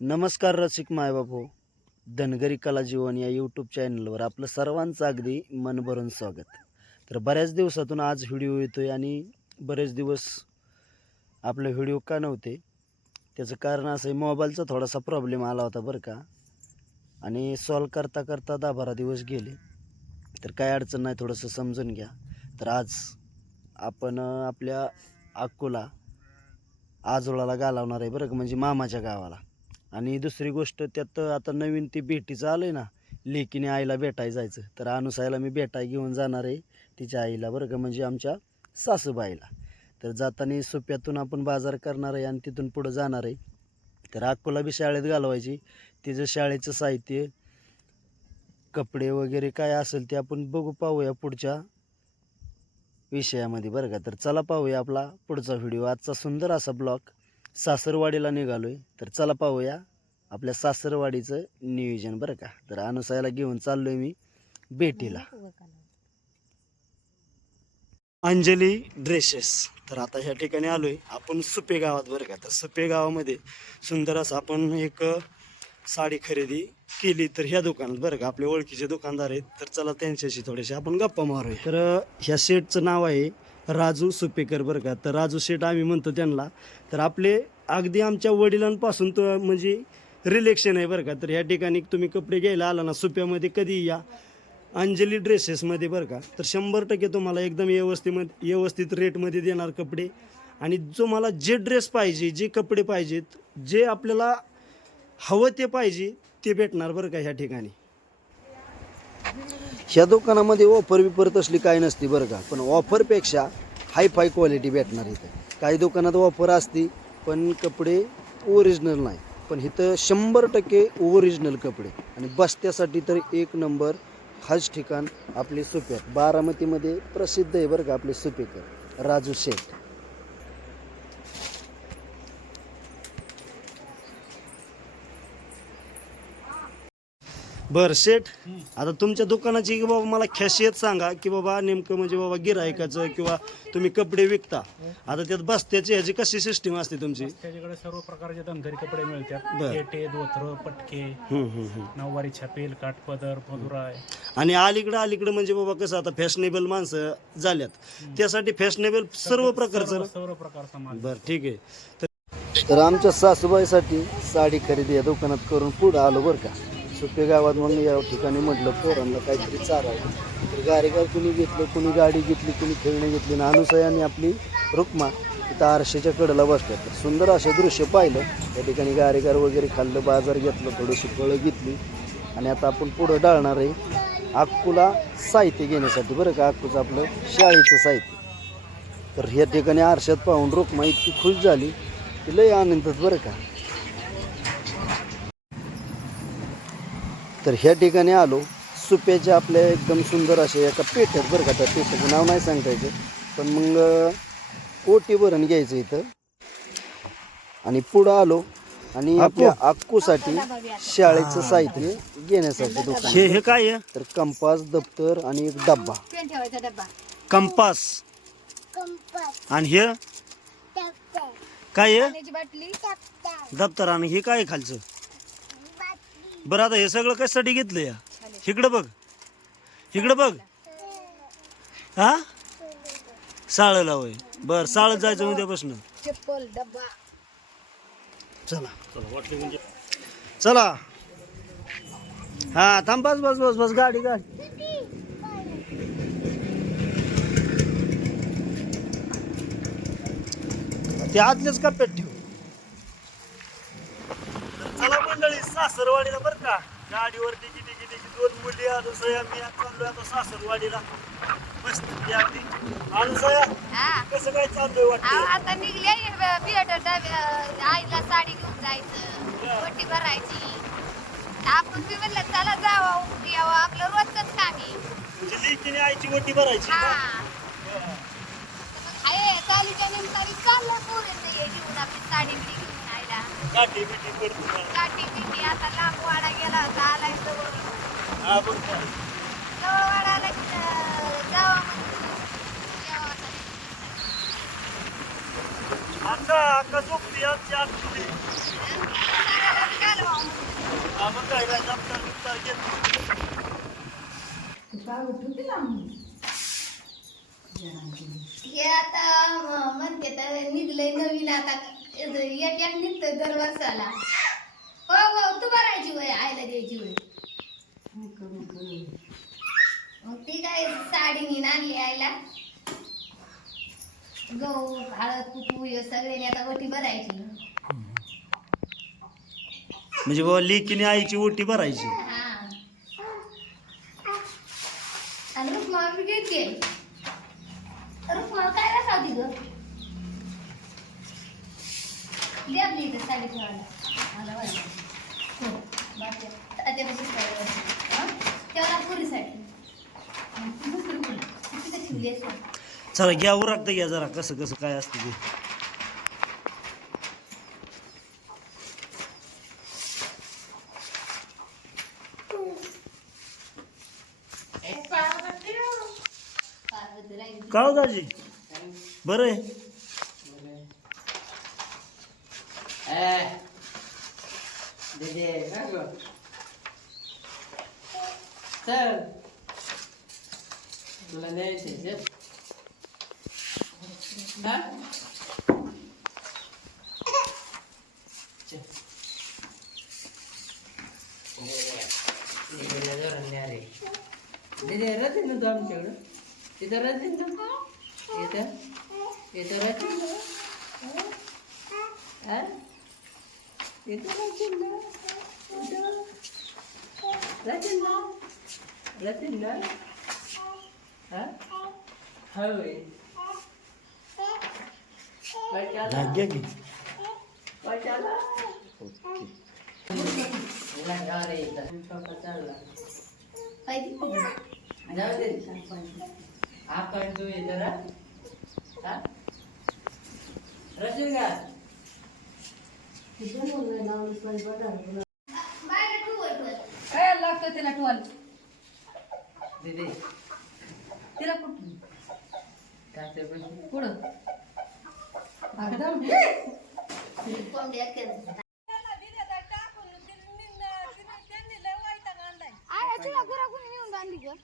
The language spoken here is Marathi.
नमस्कार रसिक मायबापू, धनगरी कला जीवन या यूट्यूब चॅनलवर आपलं सर्वांचं अगदी मन भरून स्वागत. तर बऱ्याच दिवसातून आज व्हिडिओ येतोय आणि बरेच दिवस आपले व्हिडिओ का नव्हते त्याचं कारण असं आहे, मोबाईलचा थोडासा प्रॉब्लेम आला होता बरं का. आणि सॉल्व करता करता 10-12 दिवस गेले. तर काय अडचण नाही, थोडंसं समजून घ्या. तर आज आपण आपल्या अक्कोला आजोळाला घालवणार आहे बरं का, म्हणजे मामाच्या गावाला. आणि दुसरी गोष्ट त्यात आता नवीन ती भेटीचं आलं आहे ना, लेकीने आईला भेटायला जायचं. तर अनुसायला मी भेटाय घेऊन जाणार आहे तिच्या आईला बरं का, म्हणजे आमच्या सासूबाईला. तर जाताना सोप्यातून आपण बाजार करणार आहे आणि तिथून पुढं जाणार आहे. तर अक्कोला बी शाळेत घालवायची. तिचं शाळेचं साहित्य, कपडे वगैरे काय असेल ते आपण बघू, पाहूया पुढच्या विषयामध्ये बरं का. तर चला पाहूया आपला पुढचा व्हिडिओ. आजचा सुंदर असा ब्लॉग. सासरवाडीला निघालोय, तर चला पाहूया आपल्या सासरवाडीचं नियोजन बरं का. तर अनुसायला घेऊन चाललोय मी भेटीला. अंजली ड्रेसेस. तर आता ह्या ठिकाणी आलोय आपण सुपे गावात बरं का. तर सुपे गावामध्ये सुंदर असं आपण एक साडी खरेदी केली. तर ह्या दुकानात बरं का, आपले ओळखीचे दुकानदार आहेत. तर चला त्यांच्याशी थोडेसे आपण गप्पा मारूया. तर ह्या शेठचं नाव आहे राजू सुपेकर बरं का. तर राजू शेठ आम्ही म्हणतो त्यांना. तर आपले अगदी आमच्या वडिलांपासून तो म्हणजे रिलेक्शन आहे बरं का. तर ह्या ठिकाणी तुम्ही कपडे घ्यायला आला ना सुप्यामध्ये, कधी या अंजली ड्रेसेसमध्ये बरं का. तर 100% तुम्हाला एकदम व्यवस्थित रेटमध्ये देणार कपडे. आणि जो मला जे ड्रेस पाहिजे, जे कपडे पाहिजेत, जे आपल्याला हवं ते पाहिजे ते भेटणार बरं का ह्या ठिकाणी. ह्या दुकानामध्ये ऑफर बिफर तसली काय नसती बरं का, पण ऑफरपेक्षा हाय क्वालिटी भेटणार इथं. काही दुकानात ऑफर असती पण कपडे ओरिजिनल नाही, पण इथं 100% ओरिजिनल कपडे. आणि बस्त्यासाठी तर एक नंबर. हाच ठिकाण आपले सुप्यात बारामतीमध्ये प्रसिद्ध आहे बरं का, आपले सुपेकर राजू शेठ. बरं शेठ, आता तुमच्या दुकानाची की बाबा मला खासियत सांगा की बाबा नेमकं, म्हणजे बाबा गिरायकाचं किंवा तुम्ही कपडे विकता, आता त्यात बस्त्याची ह्याची कशी सिस्टीम असते तुमची? त्याच्याकडे सर्व प्रकारचे धनगरी कपडे मिळतात. बरं. पेटे, धोतर, पटके, नऊवारी छापेल, काठपदर, मधुराय. आणि अलीकडं म्हणजे बाबा कसं आता फॅशनेबल माणसं झाल्यात, त्यासाठी फॅशनेबल सर्व प्रकारचं. सर्व प्रकारचा माल. बरं ठीक आहे. तर आमच्या सासूबाईसाठी साडी खरेदी या दुकानात करून पुढं आलो बरं का. सुपे गावात मग या ठिकाणी म्हटलं पोरांना काहीतरी चारावं. तर गारेगार कुणी घेतलं, कुणी गाडी घेतली, कुणी खेळणे घेतली. ना अनुसयाने आपली रुक्मा तिथं आरशेच्या कडेला बसल्या. तर सुंदर असे दृश्य पाहिलं. त्या ठिकाणी गारेगार वगैरे खाल्लं, बाजार घेतलं, थोडीशी फळं घेतली. आणि आता आपण पुढं डाळणार आहे अक्कूला साहित्य घेण्यासाठी बरं का, अक्कूचं आपलं शाळेचं साहित्य. तर ह्या ठिकाणी आरशात पाहून रुक्मा इतकी खुश झाली की लय आनंदात बरं का. तर ह्या ठिकाणी आलो सुप्याच्या आपल्या एकदम सुंदर असे एका पेठ्यात बरं का. त्या पेठ्याचं नाव नाही सांगता यायचं, पण मग कोटी भरण घ्यायचं इथं. आणि पुढं आलो आणि आपल्या अक्कूसाठी शाळेचं साहित्य घेण्यासाठी दुकान. हे काय आहे? तर कंपास, दप्तर आणि एक डब्बा. कंपास आणि हे काय आहे? दप्तर. आणि हे काय खालचं? बरं आता हे सगळं कशासाठी घेतलं या? इकडं बघ, इकडं बघ. हा साळला होय. बर, साळत जायचं उद्यापासून. चप्पल, डब्बा. चला वाटले म्हणजे चला. हा थांब, बस बस बस बस, गाडी ते आतलेच कप्प्यात ठेव. चला मंडळी सासरवाडीला बरं का. गाडीवर डिगी 2 मुली अनुसया मी चाललोय आता सासरवाडीला. मस्त अगदी. अनुसया कसं काय चाललोय वाटतं? आता निघले आईला साडी घेऊन जायचं, पट्टी भरायची. आपण बी म्हणलं चला जावं यावं, आपलं रोजच काम आहे. म्हणजे लेकीने आईची वटी भरायची. चालीच्या निमतानी चाललं पोरींना घेऊन आपली साडी बिडी घेऊन आईला. काठी बिटी पडतो. काठी बिटी आता लांब वाडा गेला होता, आलाय जवळ. हा बरं. जवळ वाडा आला की जावा अक्का झोपती आमची. काय दप्तर बिप्तर घेत. हे आता म्हणते तर निघलंय नवीन आता एक एक निघतंय दरवर्षाला. हो हो तू भरायची वय आईला द्यायची वय. मग ती काय साडी आणली आईला. गहू हळद कुकू हे सगळ्यांनी आता ओटी भरायची. म्हणजे बाबा लेकीने आईची ओटी भरायची. हा आणि रुक्मा बी घेते. रुक्मा काय राखावती ग दे आपली इथं साडी ठेवायला. मला वाटलं तेवढा पुरीसाठी दुसरी पुरी तिथं ठेवली असं. चला घ्या उरकतं घ्या जरा कसं कसं काय असतं ते. पार्वती राहिली. का हो दाजी बरं आहे. चल तुला न्यायचं हा दिदी रचीन ना तू आमच्याकडं तिथं रचीन ना इथं इथं रचीन ना हा इथं रचीन ना रचीन ना रचीन ना हा हवे घ्या की. कशाला ओके. अरे पप्पा चालला पाहिजे जाऊ दे आपण तू इथं हा रशील का बाहेर तू वर वर. काय लागतं तिला टोल दीदी तिला कुठं काय पण पुढं एकदम कोंबड्या केलं. आय तुला गुरा कोणी नेऊन बांधली ग.